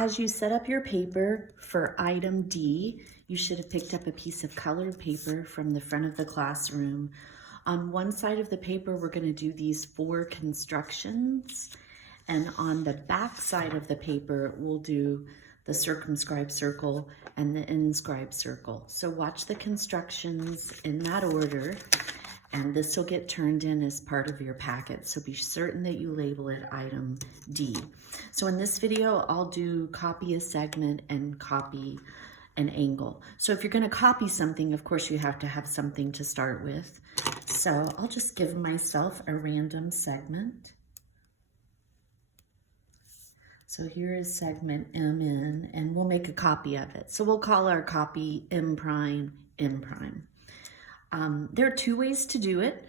As you set up your paper for item D, you should have picked up a piece of colored paper from the front of the classroom. On one side of the paper, we're going to do these 4 constructions, and on the back side of the paper, we'll do the circumscribed circle and the inscribed circle. So watch the constructions in that order, and this will get turned in as part of your packet. So be certain that you label it item D. So in this video, I'll do copy a segment and copy an angle. So if you're going to copy something, of course, you have to have something to start with. So I'll just give myself a random segment. So here is segment MN, and we'll make a copy of it. So we'll call our copy M prime, N prime. There are 2 ways to do it.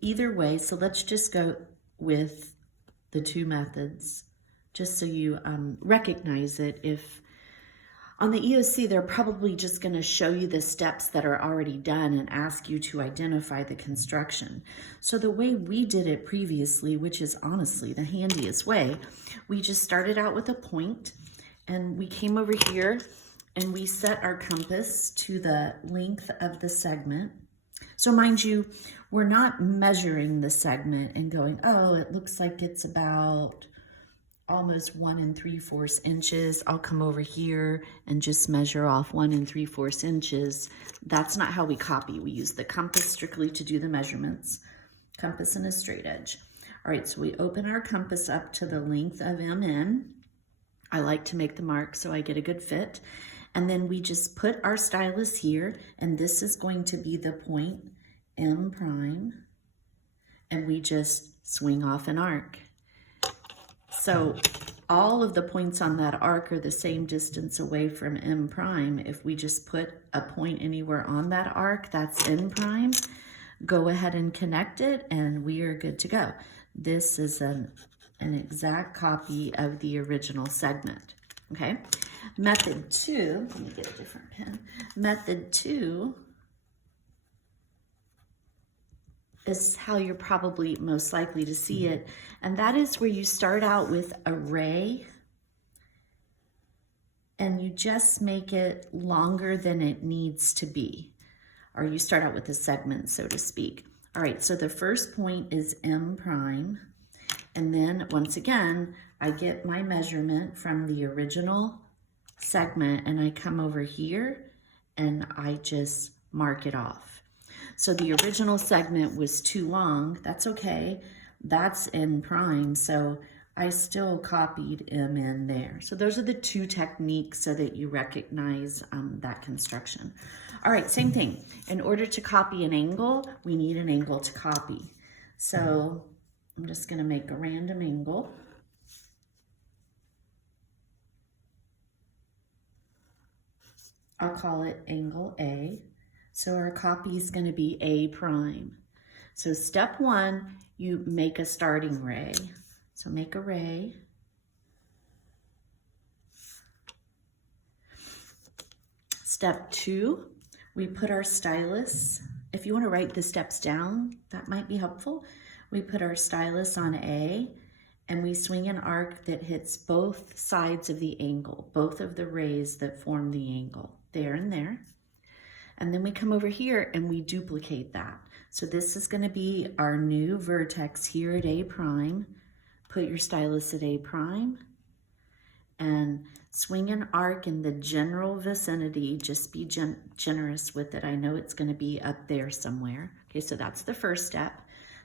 Either way, so let's just go with the 2 methods, just so you recognize it. If on the EOC, they're probably just going to show you the steps that are already done and ask you to identify the construction. So the way we did it previously, which is honestly the handiest way, we just started out with a point, and we came over here and we set our compass to the length of the segment. So mind you, we're not measuring the segment and going, oh, it looks like it's about almost 1 3/4 inches. I'll come over here and just measure off 1 3/4 inches. That's not how we copy. We use the compass strictly to do the measurements. Compass and a straight edge. All right, so we open our compass up to the length of MN. I like to make the mark so I get a good fit. And then we just put our stylus here, and this is going to be the point M prime, and we just swing off an arc. So all of the points on that arc are the same distance away from M prime. If we just put a point anywhere on that arc, that's N prime. Go ahead and connect it, and we are good to go. This is an exact copy of the original segment, okay? Method 2, let me get a different pen. Method 2 is how you're probably most likely to see it, and that is where you start out with a ray and you just make it longer than it needs to be, or you start out with a segment, so to speak. All right, so the first point is M prime, and then once again, I get my measurement from the original segment, and I come over here and I just mark it off. So the original segment was too long. That's okay. That's N prime, so I still copied M in there. So those are the 2 techniques so that you recognize that construction. All right, same thing. In order to copy an angle, we need an angle to copy. So I'm just going to make a random angle. I'll call it angle A. So our copy is going to be A prime. So step 1, you make a starting ray. So make a ray. Step 2, we put our stylus. If you want to write the steps down, that might be helpful. We put our stylus on A, and we swing an arc that hits both sides of the angle, both of the rays that form the angle, there and there. And then we come over here and we duplicate that. So this is going to be our new vertex here at A prime. Put your stylus at A prime and swing an arc in the general vicinity. Just be generous with it. I know it's going to be up there somewhere. Okay, so that's the first step.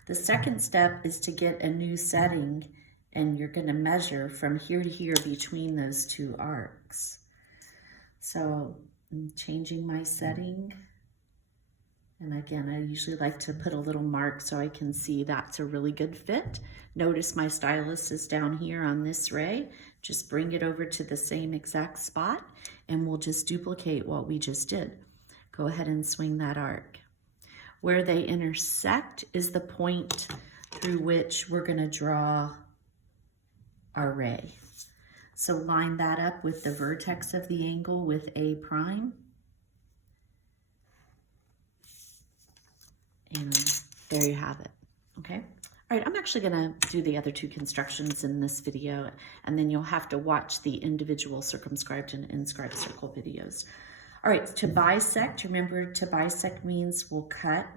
The second step is to get a new setting, and you're going to measure from here to here between those 2 arcs. So I'm changing my setting. And again, I usually like to put a little mark so I can see that's a really good fit. Notice my stylus is down here on this ray. Just bring it over to the same exact spot, and we'll just duplicate what we just did. Go ahead and swing that arc. Where they intersect is the point through which we're going to draw our ray. So line that up with the vertex of the angle with A prime. And there you have it, okay? All right, I'm actually gonna do the other two constructions in this video, and then you'll have to watch the individual circumscribed and inscribed circle videos. All right, to bisect, remember to bisect means we'll cut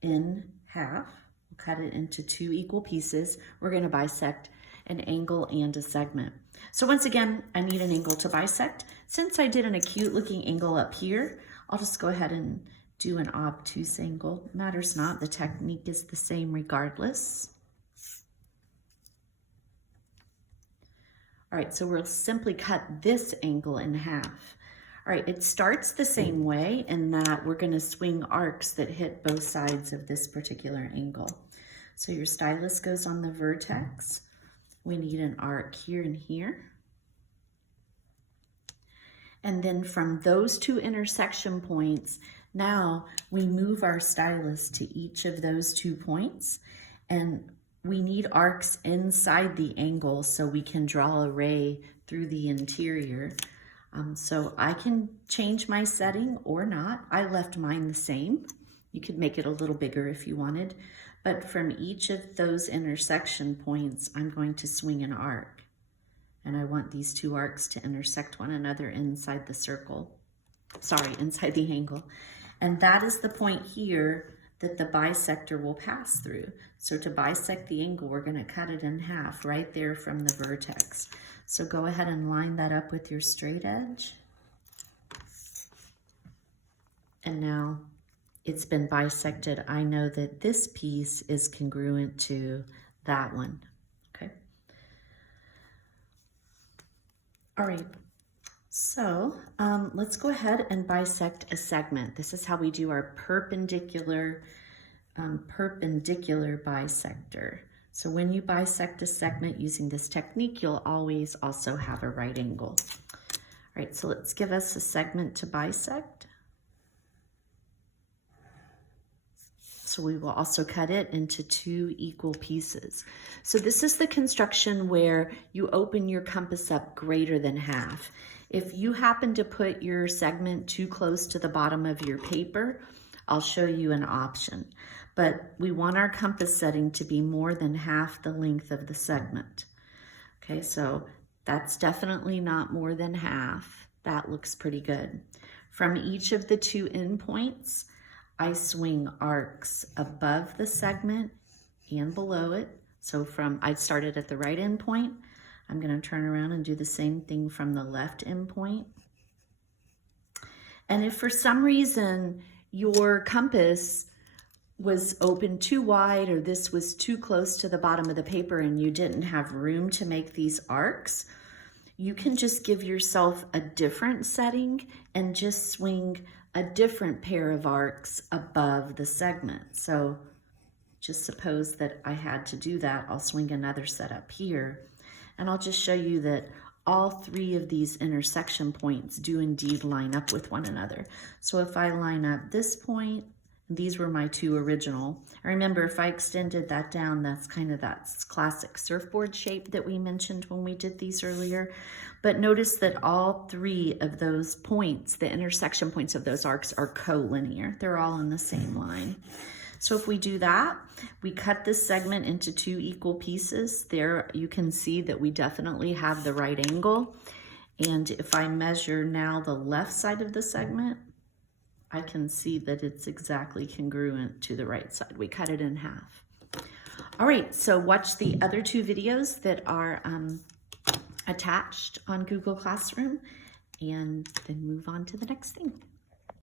in half. We'll cut it into 2 equal pieces. We're gonna bisect an angle and a segment. So once again, I need an angle to bisect. Since I did an acute looking angle up here, I'll just go ahead and do an obtuse angle. Matters not, the technique is the same regardless. All right, so we'll simply cut this angle in half. All right, it starts the same way in that we're gonna swing arcs that hit both sides of this particular angle. So your stylus goes on the vertex. We need an arc here and here. And then from those 2 intersection points, now we move our stylus to each of those 2 points, and we need arcs inside the angle so we can draw a ray through the interior. So I can change my setting or not. I left mine the same. You could make it a little bigger if you wanted, but from each of those intersection points, I'm going to swing an arc. And I want these 2 arcs to intersect one another inside the circle. Sorry, inside the angle. And that is the point here that the bisector will pass through. So to bisect the angle, we're gonna cut it in half right there from the vertex. So go ahead and line that up with your straight edge. And now it's been bisected. I know that this piece is congruent to that one, okay? All right, so let's go ahead and bisect a segment. This is how we do our perpendicular bisector. So when you bisect a segment using this technique, you'll always also have a right angle. All right, so let's give us a segment to bisect. So we will also cut it into 2 equal pieces. So this is the construction where you open your compass up greater than half. If you happen to put your segment too close to the bottom of your paper, I'll show you an option. But we want our compass setting to be more than half the length of the segment. Okay, so that's definitely not more than half. That looks pretty good. From each of the 2 endpoints, I swing arcs above the segment and below it. So I started at the right end point. I'm going to turn around and do the same thing from the left end point. And if for some reason your compass was open too wide or this was too close to the bottom of the paper and you didn't have room to make these arcs, you can just give yourself a different setting and just swing a different pair of arcs above the segment. So just suppose that I had to do that, I'll swing another set up here, and I'll just show you that all 3 of these intersection points do indeed line up with one another. So if I line up this point, these were my 2 original. Remember, if I extended that down, that's kind of that classic surfboard shape that we mentioned when we did these earlier. But notice that all 3 of those points, the intersection points of those arcs, are collinear. They're all in the same line. So if we do that, we cut this segment into 2 equal pieces. There you can see that we definitely have the right angle. And if I measure now the left side of the segment, I can see that it's exactly congruent to the right side. We cut it in half. All right, so watch the other 2 videos that are attached on Google Classroom and then move on to the next thing.